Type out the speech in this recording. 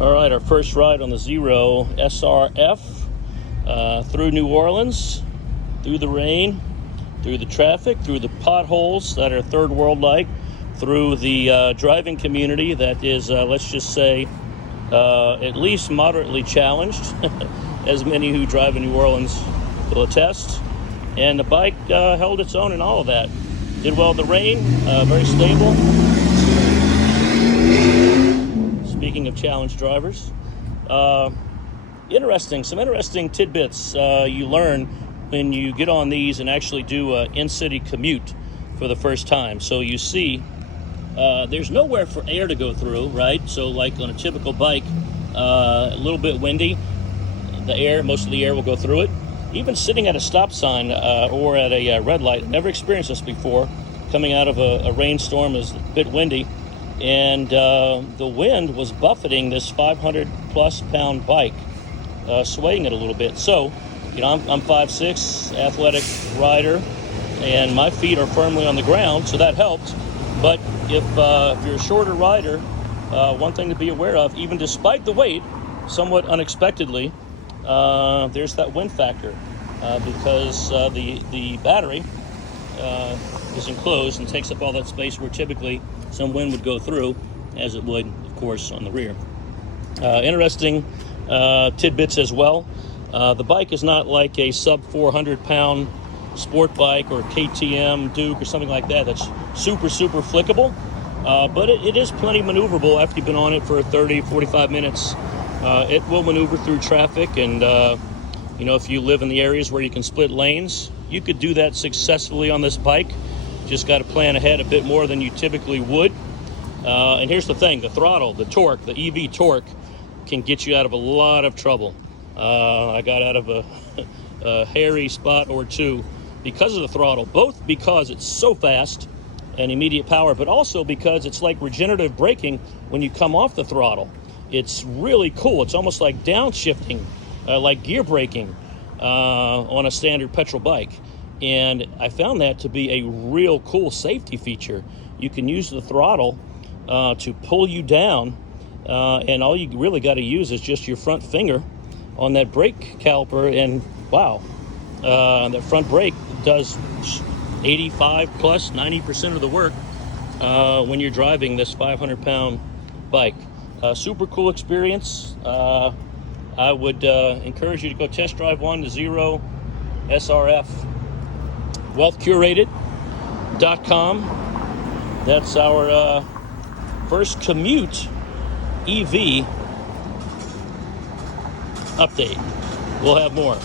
All right, our first ride on the Zero SRF through New Orleans, through the rain, through the traffic, through the potholes that are third world-like, through the driving community that is, let's just say, at least moderately challenged, as many who drive in New Orleans will attest. And the bike held its own in all of that. Did well in the rain, very stable. Speaking of challenged drivers, some interesting tidbits you learn when you get on these and actually do an in-city commute for the first time. So you see, there's nowhere for air to go through, right? So like on a typical bike, a little bit windy, most of the air will go through it. Even sitting at a stop sign or at a red light, never experienced this before. Coming out of a rainstorm is a bit windy. And the wind was buffeting this 500-plus pound bike, swaying it a little bit. So, I'm 5'6", athletic rider, and my feet are firmly on the ground, so that helped. But if you're a shorter rider, one thing to be aware of, even despite the weight, somewhat unexpectedly, there's that wind factor because the battery is enclosed and takes up all that space where typically some wind would go through, as it would, of course, on the rear. Interesting tidbits as well. The bike is not like a sub 400-pound sport bike or KTM, Duke, or something like that that's super flickable, but it is plenty maneuverable after you've been on it for 30, 45 minutes. It will maneuver through traffic, and if you live in the areas where you can split lanes, you could do that successfully on this bike. Just got to plan ahead a bit more than you typically would. And here's the thing, the throttle, the torque, the EV torque can get you out of a lot of trouble. I got out of a hairy spot or two because of the throttle, both because it's so fast and immediate power, but also because it's like regenerative braking when you come off the throttle. It's really cool. It's almost like downshifting, like gear braking on a standard petrol bike. And I found that to be a real cool safety feature. You can use the throttle to pull you down, and all you really got to use is just your front finger on that brake caliper, and wow, that front brake does 85 plus 90% of the work when you're driving this 500-pound bike. Super cool experience. I would encourage you to go test drive one, the Zero SRF. wealthcurated.com. That's our first commute EV update. We'll have more.